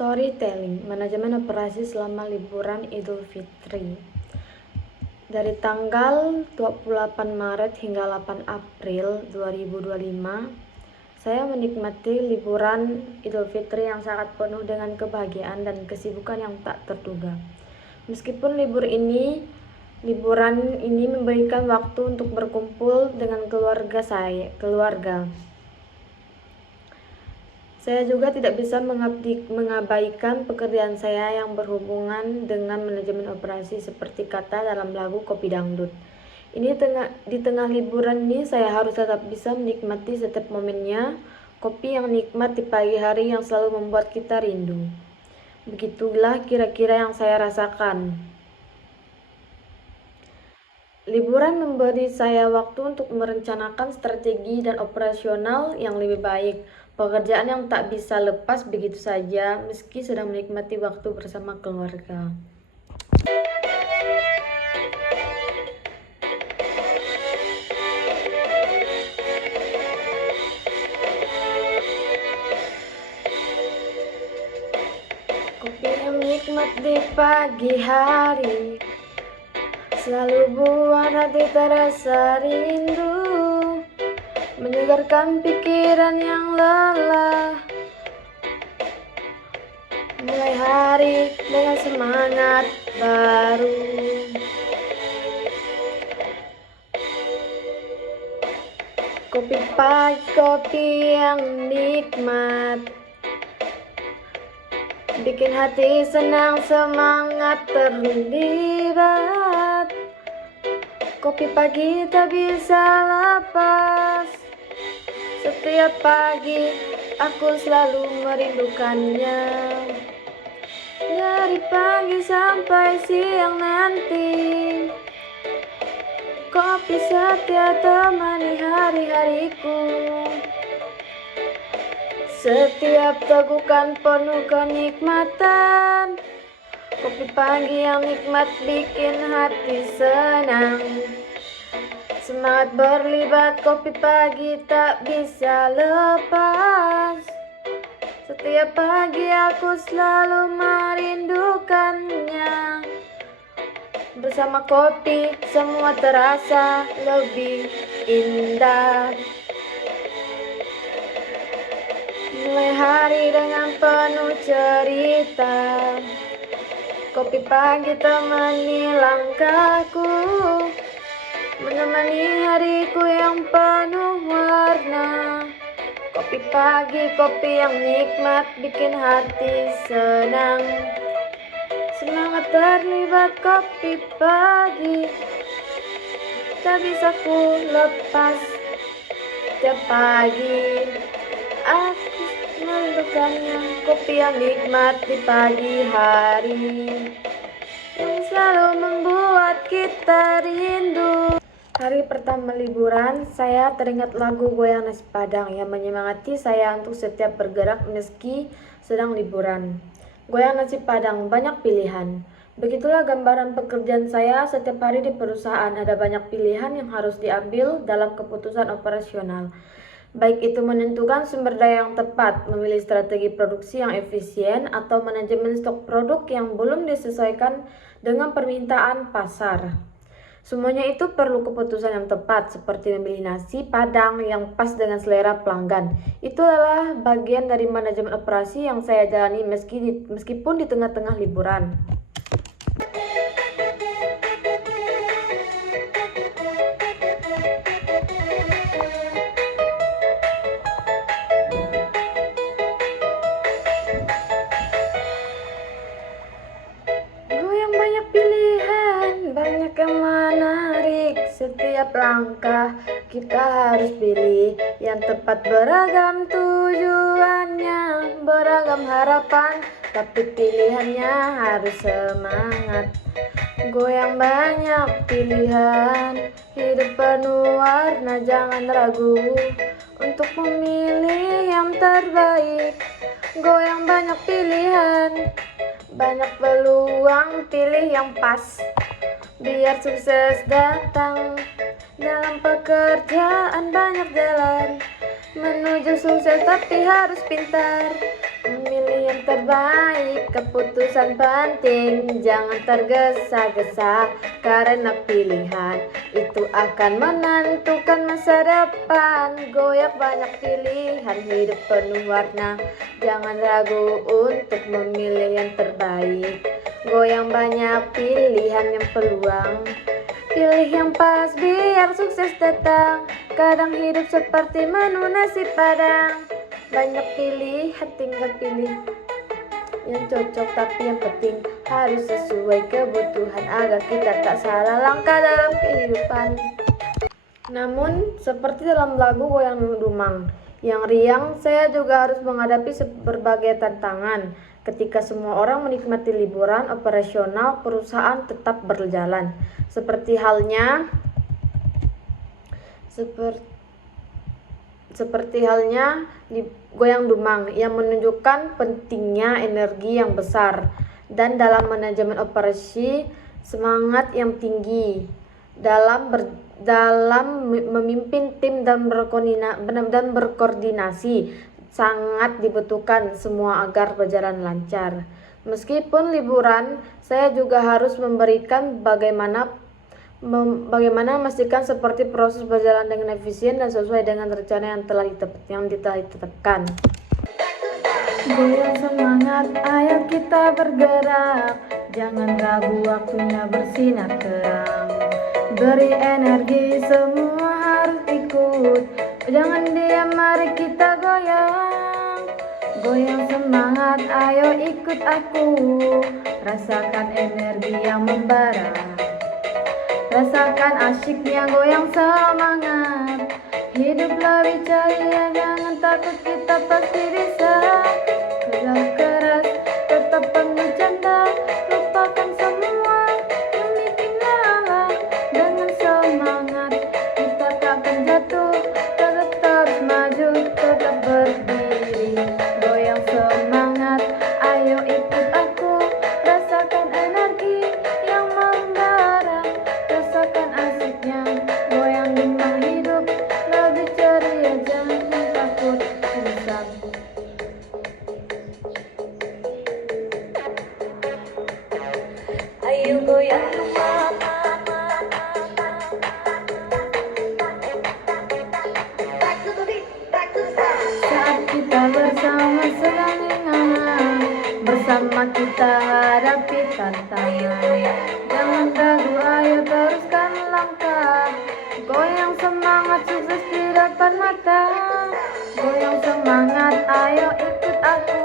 Storytelling, manajemen operasi selama liburan Idul Fitri. Dari tanggal 28 Maret hingga 8 April 2025, saya menikmati liburan Idul Fitri yang sangat penuh dengan kebahagiaan dan kesibukan yang tak terduga. Meskipun liburan ini memberikan waktu untuk berkumpul dengan keluarga. Saya juga tidak bisa mengabaikan pekerjaan saya yang berhubungan dengan manajemen operasi seperti kata dalam lagu Kopi Dangdut. Di tengah liburan ini saya harus tetap bisa menikmati setiap momennya, kopi yang nikmat di pagi hari yang selalu membuat kita rindu. Begitulah kira-kira yang saya rasakan. Liburan memberi saya waktu untuk merencanakan strategi dan operasional yang lebih baik. Pekerjaan yang tak bisa lepas begitu saja meski sedang menikmati waktu bersama keluarga. Kopi yang nikmat di pagi hari selalu buat hati terasa rindu, menyegarkan pikiran yang lelah, mulai hari dengan semangat baru. Kopi pagi, kopi yang nikmat, bikin hati senang, semangat terlibat. Kopi pagi tak bisa lepas, setiap pagi aku selalu merindukannya. Dari pagi sampai siang nanti, kopi setia temani hari-hariku. Setiap tegukan penuh kenikmatan, kopi pagi yang nikmat bikin hati senang. Semangat berlibat, kopi pagi tak bisa lepas. Setiap pagi aku selalu merindukannya. Bersama kopi semua terasa lebih indah. Mulai hari dengan penuh cerita, kopi pagi temani langkahku, menemani hariku yang penuh warna. Kopi pagi, kopi yang nikmat bikin hati senang. Semangat terlibat, kopi pagi tak bisa ku lepas. Setiap pagi aku merindukannya, kopi yang nikmat di pagi hari yang selalu membuat kita rindu. Hari pertama liburan, saya teringat lagu Goyang Nasi Padang yang menyemangati saya untuk setiap bergerak meski sedang liburan. Goyang nasi Padang, banyak pilihan. Begitulah gambaran pekerjaan saya setiap hari di perusahaan. Ada banyak pilihan yang harus diambil dalam keputusan operasional. Baik itu menentukan sumber daya yang tepat, memilih strategi produksi yang efisien, atau manajemen stok produk yang belum disesuaikan dengan permintaan pasar. Semuanya itu perlu keputusan yang tepat, seperti memilih nasi Padang yang pas dengan selera pelanggan. Itu adalah bagian dari manajemen operasi yang saya jalani meskipun di tengah-tengah liburan. Banyak pilihan, banyak yang menarik. Setiap langkah kita harus pilih yang tepat. Beragam tujuannya, beragam harapan, tapi pilihannya harus semangat. Goyang banyak pilihan, hidup penuh warna, jangan ragu untuk memilih yang terbaik. Goyang banyak pilihan, banyak peluang, pilih yang pas biar sukses datang. Dalam pekerjaan banyak jalan menuju sukses, tapi harus pintar memilih yang terbaik. baik, keputusan penting. Jangan tergesa-gesa, karena pilihan itu akan menentukan masa depan. Goyang banyak pilihan, hidup penuh warna. Jangan ragu untuk memilih yang terbaik. Goyang banyak pilihan yang peluang. Pilih yang pas biar sukses datang. Kadang hidup seperti menu nasi padang. Banyak pilihan, tinggal pilih yang cocok, tapi yang penting harus sesuai kebutuhan agar kita tak salah langkah dalam kehidupan. Namun seperti dalam lagu Goyang Dumang yang riang, saya juga harus menghadapi berbagai tantangan. Ketika semua orang menikmati liburan, operasional perusahaan tetap berjalan. Seperti halnya di Goyang Dumang yang menunjukkan pentingnya energi yang besar dan dalam manajemen operasi semangat yang tinggi dalam memimpin tim dan berkoordinasi sangat dibutuhkan semua agar berjalan lancar. Meskipun liburan, saya juga harus memberikan bagaimana memastikan seperti proses berjalan dengan efisien dan sesuai dengan rencana yang telah ditetapkan. Goyang semangat, ayo kita bergerak. Jangan ragu, waktunya bersinar terang. Beri energi, semua harus ikut. Jangan diam, mari kita goyang. Goyang semangat, ayo ikut aku. Rasakan energi yang membara. Rasakan asyiknya goyang semangat. Hidup lebih ceria, jangan takut, kita pasti bisa. Kerja keras, tetap penuh canda. Lupakan semua yang bikin lelah. Dengan semangat, kita takkan jatuh. Tetap terus maju, tetap berdiri. Goyang semangat, ayo ikut aku. Rasakan energi yang membara. Rasakan asiknya goyang Dumang, hidup lebih ceria, jangan takut bisa. Ayo goyang Dumang. Saat kita bersama sedang hangat, bersama kita hadapi tantangan. Jangan ragu, ayo teruskan langkah. Goyang semangat, sukses di depan mata. Goyang semangat, ayo ikut aku.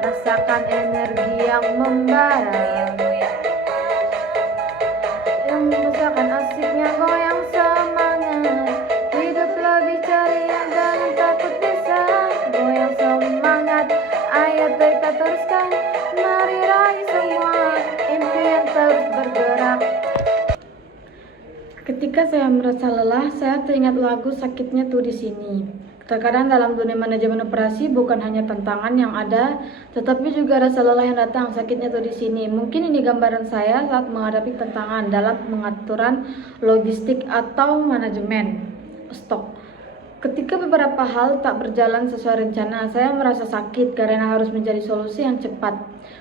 Rasakan energi yang membara. Yang merasakan asiknya goyang semangat. Hidup lebih ceria, jangan takut bisa. Goyang semangat, ayo kita teruskan. Mari raih semua impian, terus bergerak. Ketika saya merasa lelah, saya teringat lagu Sakitnya Tuh di Sini. Terkadang dalam dunia manajemen operasi bukan hanya tantangan yang ada, tetapi juga rasa lelah yang datang. Sakitnya tuh di sini. Mungkin ini gambaran saya saat menghadapi tantangan dalam pengaturan logistik atau manajemen stok. Ketika beberapa hal tak berjalan sesuai rencana, saya merasa sakit karena harus mencari solusi yang cepat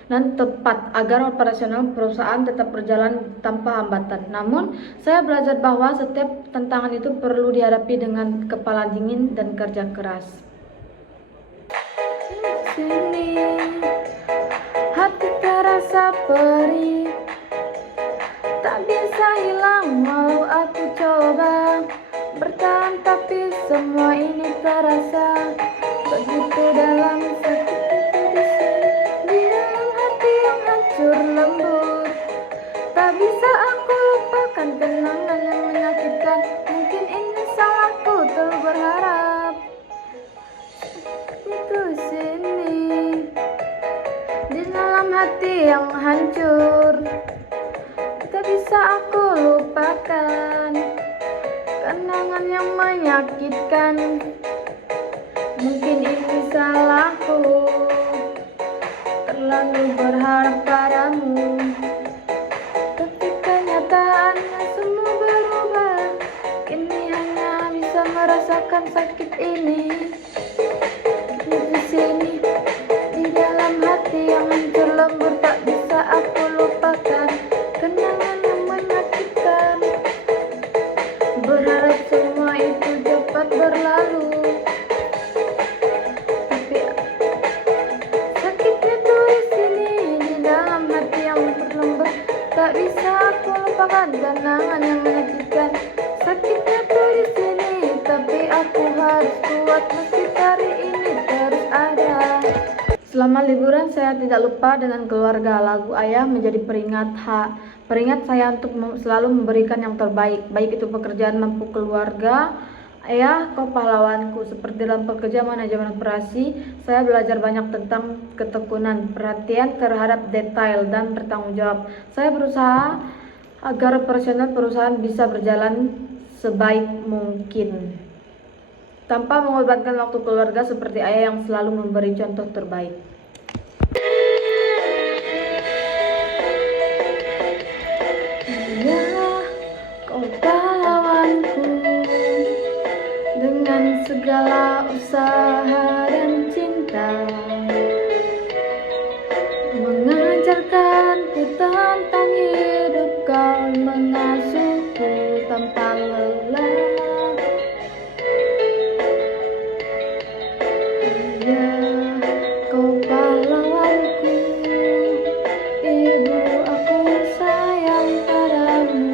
dan tepat agar operasional perusahaan tetap berjalan tanpa hambatan. Namun, saya belajar bahwa setiap tantangan itu perlu dihadapi dengan kepala dingin dan kerja keras. Sini, hati terasa perih, tak bisa hilang walau aku coba bertahan, tapi semua ini terasa begitu dalam. Sakit itu di sini, di dalam hati yang hancur lembut. Tak bisa aku lupakan kenangan yang menyakitkan. Mungkin ini salahku terlalu berharap. Sakit itu di sini, di dalam hati yang hancur. Tak bisa aku lupakan kenangan yang menyakitkan. Mungkin ini salahku, terlalu berharap padamu. Tapi kenyataannya semua berubah. Kini hanya bisa merasakan sakit ini. Di sini, di dalam hati Tak bisa aku lupakan kenangan yang menyakitkan. Sakitnya tuh di sini, tapi aku harus kuat meski hari ini terus ada. Selama liburan saya tidak lupa dengan keluarga. Lagu Ayah menjadi peringat saya untuk selalu memberikan yang terbaik, baik itu pekerjaan mampu keluarga. Ayah, kau pahlawanku. Seperti dalam pekerjaan manajemen operasi, saya belajar banyak tentang ketekunan, perhatian terhadap detail, dan bertanggung jawab. Saya berusaha agar operasional perusahaan bisa berjalan sebaik mungkin tanpa mengorbankan waktu keluarga, seperti ayah yang selalu memberi contoh terbaik. Ya, kau pahlawanku, dengan segala usaha dan cinta, mengajarkanku tentang hidup, kau mengasuhku tanpa lelah. Ya, kau pahlawanku, ibu, aku sayang padamu.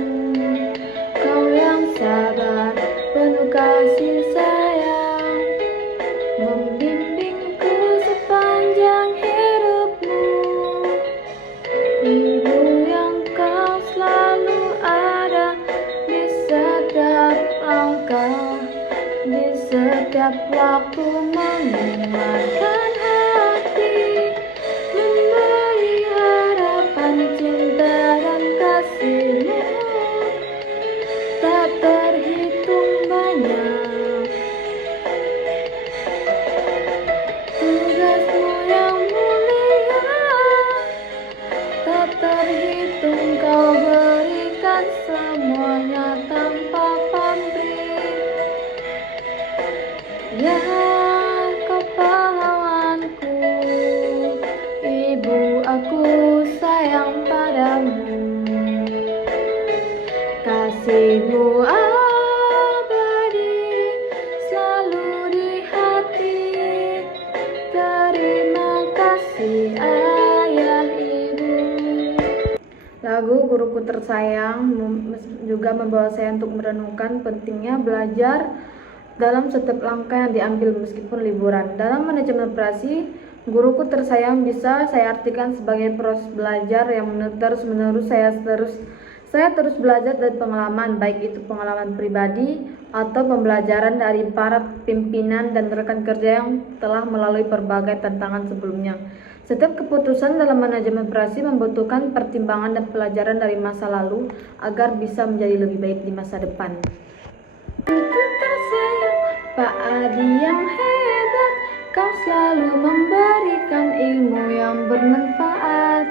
Kau yang sabar, penuh kasih sayang, membimbingku sepanjang hidupmu. Ibu yang kau selalu ada di setiap langkah, di setiap waktu, menguatkan hati, memberi harapan, cinta dan kasihmu tak terhitung banyak. Tugasmu yang mulia tak terhitung, kau berikan semuanya tanpa pamrih. Ya, kau pahlawanku, ibu, aku sayang padamu. Kasihmu abadi selalu di hati. Terima kasih ayah, ibu. Lagu Guruku Tersayang juga membawa saya untuk merenungkan pentingnya belajar dalam setiap langkah yang diambil meskipun liburan. Dalam manajemen operasi, guruku tersayang bisa saya artikan sebagai proses belajar yang terus-menerus. Saya terus belajar dari pengalaman, baik itu pengalaman pribadi atau pembelajaran dari para pimpinan dan rekan kerja yang telah melalui berbagai tantangan sebelumnya. Setiap keputusan dalam manajemen operasi membutuhkan pertimbangan dan pelajaran dari masa lalu agar bisa menjadi lebih baik di masa depan. Tersayang, Pak Adi yang hebat, kau selalu memberikan ilmu yang bermanfaat.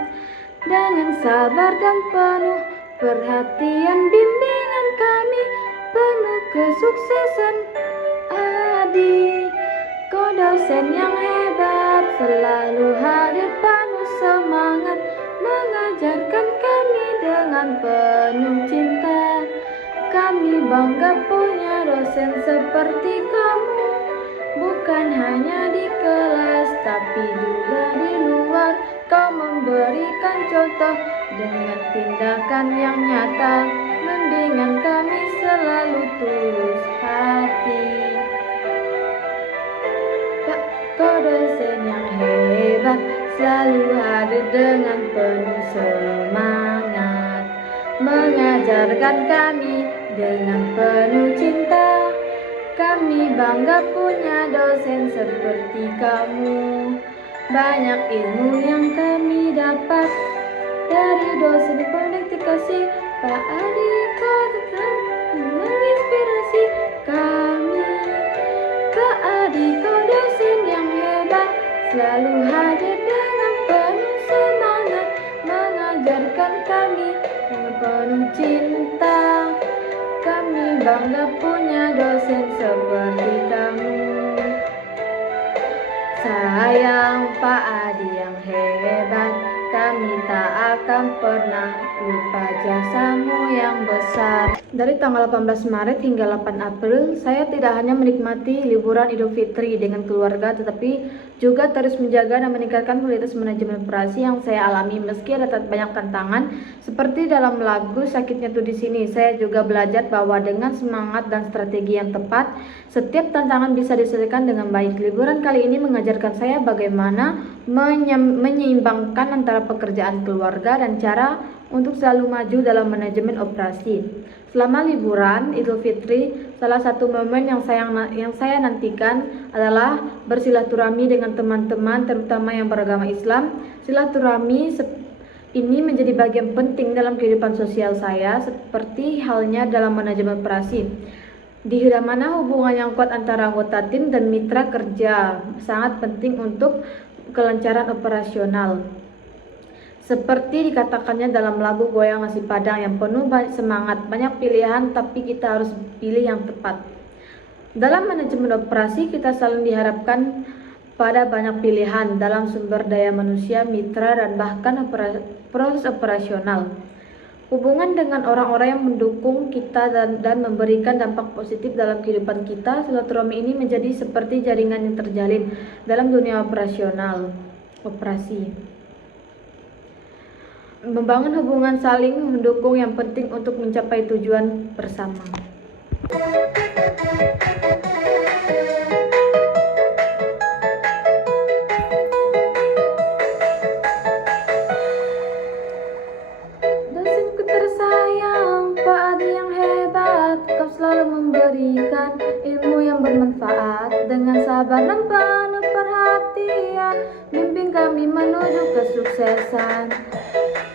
Dengan sabar dan penuh perhatian, bimbingan kami penuh kesuksesan. Adi, kau dosen yang hebat, selalu hadir penuh semangat, mengajarkan kami dengan penuh cinta. Kami bangga punya dosen seperti kamu, bukan hanya di kelas tapi juga di luar. Kau memberikan contoh dengan tindakan yang nyata, membimbing kami selalu tulus hati. Pak, kau dosen yang hebat, selalu hadir dengan penuh semangat, mengajarkan kami dengan penuh cinta. Kami bangga punya dosen seperti kamu. Banyak ilmu yang kami dapat dari dosen politik kasih. Pak Adi, kau tetap menginspirasi kami. Pak Adi, kau dosen yang hebat, selalu hadir dengan penuh semangat, mengajarkan kami dengan penuh cinta. Kami bangga punya dosen seperti kamu. Sayang Pak Adi yang hebat, kami tak akan pernah lupa jasamu yang besar. Dari tanggal 18 Maret hingga 8 April, saya tidak hanya menikmati liburan Idul Fitri dengan keluarga, tetapi juga terus menjaga dan meningkatkan kualitas manajemen operasi yang saya alami meski ada banyak tantangan. Seperti dalam lagu Sakitnya Tuh di Sini, saya juga belajar bahwa dengan semangat dan strategi yang tepat, setiap tantangan bisa diselesaikan dengan baik. Liburan kali ini mengajarkan saya bagaimana menyeimbangkan antara pekerjaan keluarga dan cara untuk selalu maju dalam manajemen operasi. Selama liburan Idul Fitri, salah satu momen yang saya nantikan adalah bersilaturahmi dengan teman-teman, terutama yang beragama Islam. Silaturahmi ini menjadi bagian penting dalam kehidupan sosial saya, seperti halnya dalam manajemen operasi. Di mana hubungan yang kuat antara anggota tim dan mitra kerja sangat penting untuk kelancaran operasional. Seperti dikatakannya dalam lagu Goyang Nasi Padang yang penuh semangat, banyak pilihan tapi kita harus pilih yang tepat. Dalam manajemen operasi kita selalu diharapkan pada banyak pilihan dalam sumber daya manusia, mitra, dan bahkan proses operasional. Hubungan dengan orang-orang yang mendukung kita dan memberikan dampak positif dalam kehidupan kita. Silaturahmi ini menjadi seperti jaringan yang terjalin dalam dunia operasi. Membangun hubungan saling mendukung yang penting untuk mencapai tujuan bersama. Dosenku tersayang, Pak Adi yang hebat, kau selalu memberikan ilmu yang bermanfaat. Dengan sabar dan penuh perhatian, bimbing kami menuju kesuksesan.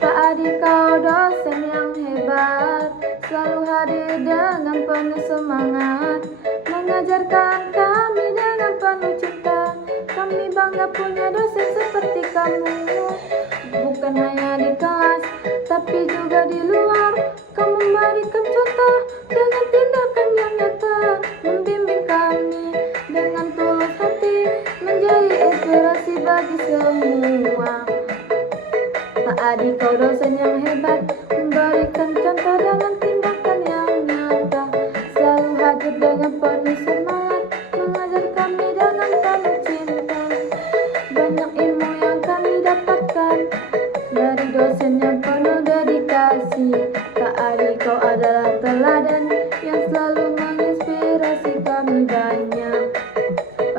Pak Adi, kau dosen yang hebat, selalu hadir dengan penuh semangat, mengajarkan kami dengan penuh cinta. Kami bangga punya dosen seperti kamu, bukan hanya di kelas, tapi juga di luar. Kau memberikan contoh dengan tindakan yang nyata, membimbing kami dengan tulus hati, menjadi inspirasi bagi semua. Pak Adi, kau dosen yang hebat, memberikan contoh dengan tindakan yang nyata, selalu hadir dengan penuh semangat, mengajar kami dengan penuh cinta. Banyak ilmu yang kami dapatkan dari dosen yang penuh dedikasi. Pak Adi, kau adalah teladan yang selalu menginspirasi kami banyak.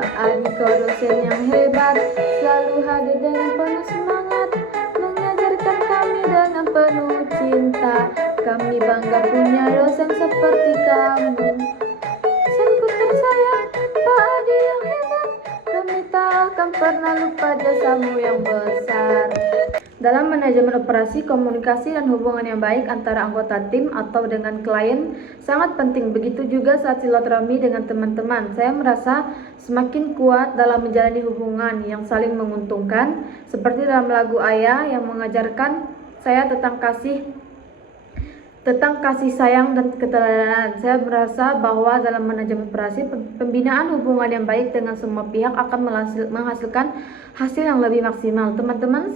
Pak Adi, kau dosen yang hebat, selalu hadir dengan penuh semangat, kami dengan penuh cinta. Kami bangga punya dosen seperti kamu. Dosenku tersayang, Pak Adi yang hebat, kami tak akan pernah lupa jasamu yang besar. Dalam manajemen operasi, komunikasi dan hubungan yang baik antara anggota tim atau dengan klien sangat penting. Begitu juga saat silaturahmi dengan teman-teman. Saya merasa semakin kuat dalam menjalani hubungan yang saling menguntungkan. Seperti dalam lagu Ayah yang mengajarkan saya tentang kasih sayang dan keteladanan. Saya merasa bahwa dalam manajemen operasi, pembinaan hubungan yang baik dengan semua pihak akan menghasilkan hasil yang lebih maksimal. Teman-teman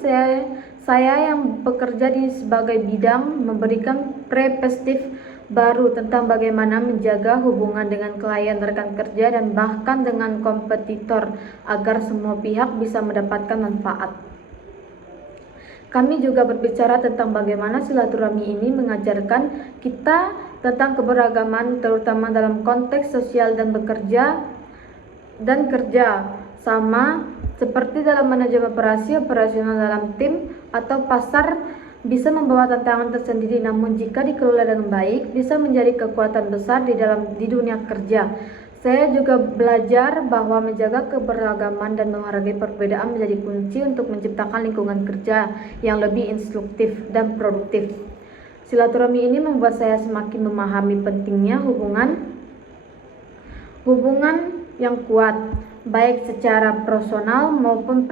saya yang bekerja di sebagai bidang memberikan perspektif baru tentang bagaimana menjaga hubungan dengan klien, rekan kerja, dan bahkan dengan kompetitor agar semua pihak bisa mendapatkan manfaat. Kami juga berbicara tentang bagaimana silaturahmi ini mengajarkan kita tentang keberagaman, terutama dalam konteks sosial dan kerja sama, seperti dalam manajemen operasional dalam tim atau pasar bisa membawa tantangan tersendiri, namun jika dikelola dengan baik bisa menjadi kekuatan besar di dunia kerja. Saya juga belajar bahwa menjaga keberagaman dan menghargai perbedaan menjadi kunci untuk menciptakan lingkungan kerja yang lebih instruktif dan produktif. Silaturahmi ini membuat saya semakin memahami pentingnya hubungan yang kuat, baik secara personal maupun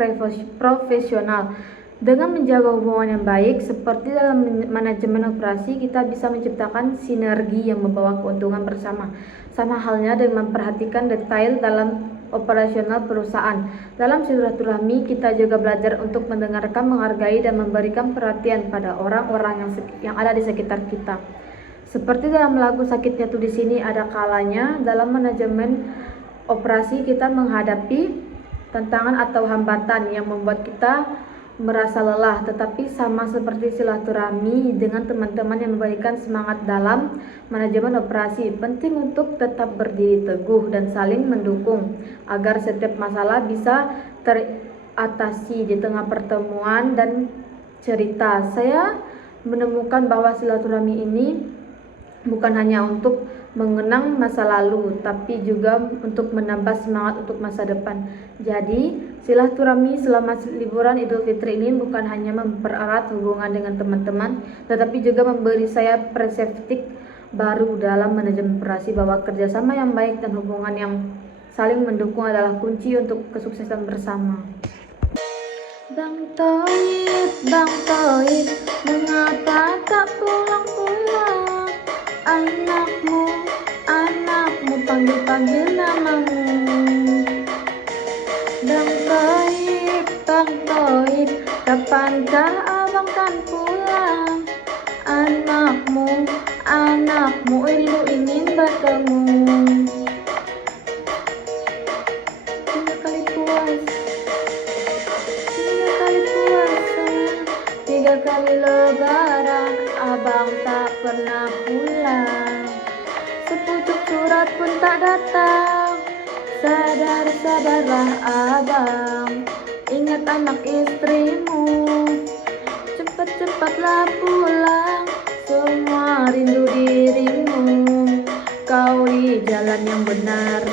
profesional. Dengan menjaga hubungan yang baik, seperti dalam manajemen operasi, kita bisa menciptakan sinergi yang membawa keuntungan bersama. Sama halnya dengan memperhatikan detail dalam operasional perusahaan. Dalam silaturahmi, kita juga belajar untuk mendengarkan, menghargai, dan memberikan perhatian pada orang-orang yang ada di sekitar kita. Seperti dalam lagu Sakitnya Tuh di Sini, ada kalanya dalam manajemen operasi kita menghadapi tantangan atau hambatan yang membuat kita merasa lelah, tetapi sama seperti silaturahmi dengan teman-teman yang memberikan semangat dalam manajemen operasi, penting untuk tetap berdiri teguh dan saling mendukung agar setiap masalah bisa teratasi di tengah pertemuan dan cerita. Saya menemukan bahwa silaturahmi ini bukan hanya untuk mengenang masa lalu, tapi juga untuk menambah semangat untuk masa depan. Jadi, silaturahmi selama liburan Idul Fitri ini bukan hanya mempererat hubungan dengan teman-teman, tetapi juga memberi saya perspektif baru dalam manajemen operasi, bahwa kerjasama yang baik dan hubungan yang saling mendukung adalah kunci untuk kesuksesan bersama. Bang Toib, mengapa tak pulang-pulang? Anakmu panggil-panggil namamu. Bang Toib, kapankah abang kan pulang? Anakmu rindu ingin bertemu. Tiga kali lebaran, abang tak pernah pulang. Sepucuk surat pun tak datang. Sadarlah abang, ingat anak istrimu. Cepat-cepatlah pulang, semua rindu dirimu. Kau di jalan yang benar,